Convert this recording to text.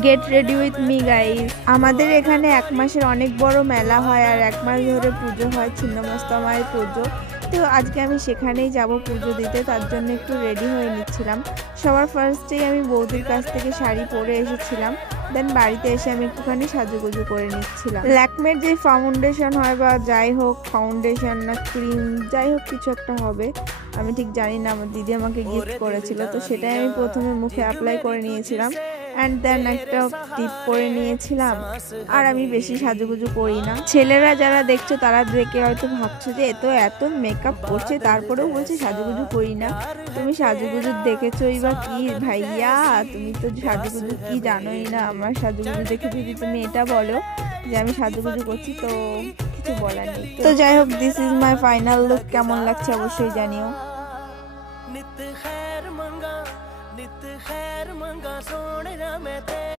Get ready with me guys. আমাদের এখানে এক মাসের অনেক বড় মেলা হয় আর এক মাস ধরে পুজো হয়, ছিন্নমস্তা মায়ের পুজো। তো আজকে আমি সেখানেই যাব পুজো দিতে, তার জন্য একটু রেডি হয়ে নিচ্ছিলাম। সবার ফার্স্টেই আমি বৌদির কাছ থেকে শাড়ি পরে এসেছিলাম, দেন বাড়িতে এসে আমি একটুখানি সাজুগুজু করে নিচ্ছিলাম। ল্যাকমের যে ফাউন্ডেশন হয় বা যাই হোক, ফাউন্ডেশন না ক্রিম যাই হোক কিছু একটা হবে, আমি ঠিক জানি না, আমার দিদি আমাকে গিফট করেছিল, তো সেটাই আমি প্রথমে মুখে অ্যাপ্লাই করে নিয়েছিলাম অ্যান্ড দেন একটা টিপ করে নিয়েছিলাম। আর আমি বেশি সাজুগুজু করি না। ছেলেরা যারা দেখছো তারা দেখে হয়তো ভাবছো যে এত মেকআপ করছে তারপরেও বলছে সাজুগুজু করি না। তুমি সাজুগুজু দেখেছোই বা কি ভাইয়া, তুমি তো সাজুগুজু কি জানোই না। আমার সাজুগুজু দেখে যদি তুমি এটা বলো যে আমি সাজুগুজু করছি, তো কিছু বলার নেই। তো যাই হোক, this is my final look. কেমন লাগছে অবশ্যই জানিও। नित खैर मंगा सोने मैं